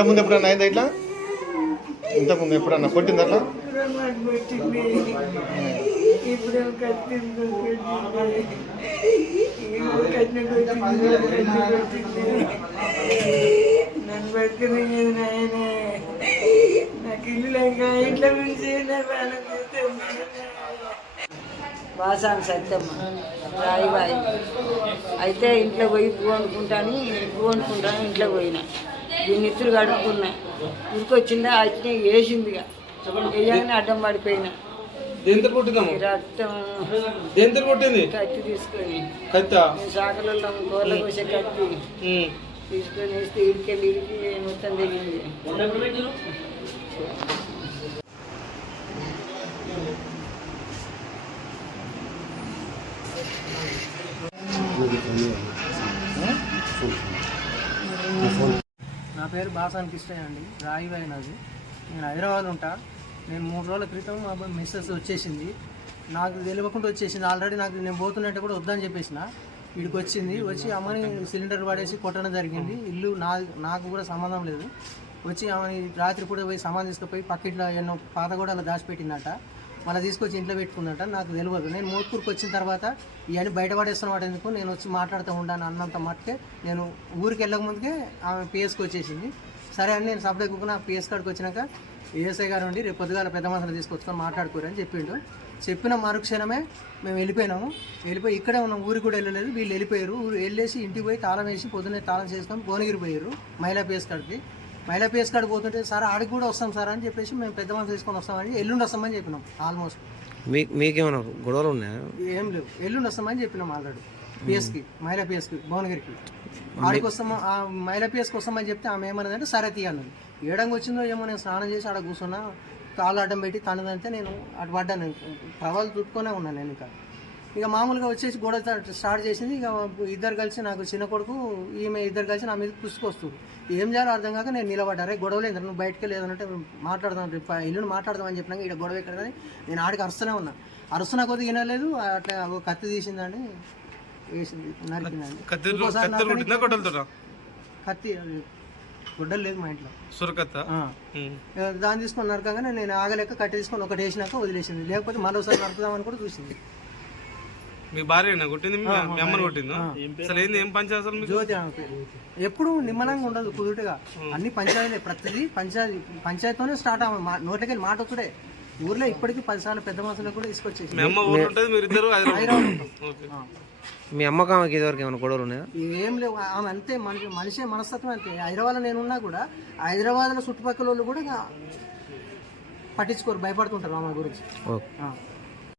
ఇంతకుముందు ఎప్పుడన్నా అయిందా ఇట్లా? ఇంతకుముందు ఎప్పుడన్నా కొట్టింది అట్లా? నన్ను బతుకునేది నాయనే, నాకు ఇల్లు లేక ఇంట్లో నుంచి వాసాను సత్యమ్మ రాయిబాయి అయితే ఇంట్లో పోయి పువ్వు వండుకుంటాను ఇంట్లో పోయినా దీన్ని ఇత్తులు కడుక్కున్నా ఉరికొచ్చిందా అయితే వేసిందిగా వేయగానే అడ్డం పడిపోయినా రక్తం కత్తి తీసుకొని శాఖలలో గోర్ల కోసే కత్తి తీసుకొని వేస్తే ఇరికి మొత్తం తెగింది. నా పేరు బాసాని కృష్ణయ్య అండి, రాయిబాయి నాది. నేను హైదరాబాద్ ఉంటా. నేను 3 రోజుల క్రితం మా మిస్సెస్ వచ్చేసింది, నాకు తెలియకుండా వచ్చేసింది. ఆల్రెడీ నేను పోతున్నట్టు కూడా వద్దని చెప్పేసిన. వీడికి వచ్చి అమ్మని సిలిండర్ పడేసి కొట్టడం జరిగింది. ఇల్లు నాకు కూడా సంబంధం లేదు. వచ్చి ఆమెని రాత్రి పూట పోయి సామాన్ తీసుకుపోయి పక్కింట్లో ఎన్నో పాత గోడలు దాచిపెట్టిందట. మళ్ళీ తీసుకొచ్చి ఇంట్లో పెట్టుకుందట. నాకు తెలియదు. నేను మోత్కూరుకు వచ్చిన తర్వాత ఇవన్నీ బయటపడేస్తున్నమాట ఎందుకు నేను వచ్చి మాట్లాడుతూ ఉంటాను అన్నంత మట్టుకే నేను ఊరికి వెళ్ళక ముందుకే ఆమె పిఎస్కి వచ్చేసింది. సరే అని నేను సబ్జెక్ట్ కుక్కున పిఎస్ కాడికి వచ్చినాక ఏఎస్ఐ గారు ఉండి రేపు పొద్దుగాల పెద్ద మనుషులు తీసుకొచ్చుకొని మాట్లాడుకోరని చెప్పిండు. చెప్పిన మరుక్షణమే మేము వెళ్ళిపోయి ఇక్కడే ఉన్నాం, ఊరికి కూడా వెళ్ళలేదు. వీళ్ళు వెళ్ళిపోయారు. వెళ్ళేసి ఇంటికి పోయి తాళం వేసి పొద్దున్నే తాళం చేసుకొని భువనగిరి పోయారు మహిళా పిఎస్ కాడికి. మహిళా పిఎస్ కాడికి పోతుంటే సార్ ఆడికి కూడా వస్తాం సార్ అని చెప్పేసి మేము పెద్ద మనుషులు తీసుకొని వస్తామని ఎల్లుండి వస్తామని చెప్పినాం. ఆల్మోస్ట్ మీకేమైనా గొడవలు ఉన్నాయా? ఏం లేవు, ఎల్లుండి వస్తామని చెప్పినాం ఆల్రెడీ పిఎస్కి, మహిళా పిఎస్కి భువనగిరికి. ఆడికి వస్తాము, ఆ మహిళా పిఎస్కి వస్తామని చెప్తే ఆమె ఏమన్నదంటే సరే తీయన్నది. ఏడంగా వచ్చిందో ఏమో నేను స్నానం చేసి ఆడ కూర్చున్నా, కాళ్ళు అడ్డం పెట్టి తనదంటే నేను అటు పడ్డాను. ప్రవాళ్ళు చుట్టుకొనే ఉన్నాను నేను. ఇక మామూలుగా వచ్చేసి గొడవ స్టార్ట్ చేసింది. ఇక ఇద్దరు కలిసి, నాకు చిన్న కొడుకు ఈమె ఇద్దరు కలిసి నా మీద పుసుకొస్తుంది. ఏం చేయాలో అర్థం కాక నేను నిలబడ్డారే. గొడవ లేదు, నువ్వు బయటకు లేదంటే మాట్లాడదాం, ఇల్లుని మాట్లాడదామని చెప్పినాక ఇక్కడ గొడవ ఎక్కడ కానీ నేను ఆడికి అరుస్తూనే ఉన్నా. అరుస్తున్నా కొద్దిగా వినలేదు. అట్లా ఒక కత్తి తీసిందండి, వేసింది, నరికిందండి. కత్తి గుడ్డలు లేదు మా ఇంట్లో, దాన్ని తీసుకొని నరకగానే నేను ఆగలేక కట్టి తీసుకొని ఒకటి వేసినాక వదిలేసింది. లేకపోతే మరోసారి నరుకుదామని కూడా చూసింది. మీ భార్య కొట్టింది, మీ అమ్మని కొట్టింది. ఏం పంచాయతీ జ్యోతి ఆమె పేరు. ఎప్పుడు నిమ్మలంగా ఉండదు, కుదురుగా అన్ని పంచాయతీలే. ప్రతిదీ పంచాయతీతోనే స్టార్ట్ అవ్వ. నోట్లకి మాట వచ్చుడే. ఊర్లో ఇప్పటికీ 10 సార్లు పెద్ద మనుషులకు కూడా తీసుకొచ్చేసి. మీ అమ్మకి ఆమెకి ఇదివరకు ఏమైనా గొడవలు ఉన్నాయా? ఏం లేవు. ఆమె అంతే, మనిషి మనస్తత్వం అంతే. హైదరాబాద్లో నేనున్నా కూడా హైదరాబాద్లో చుట్టుపక్కల వాళ్ళు కూడా పట్టించుకోరు, భయపడుతుంటారు ఆమె గురించి.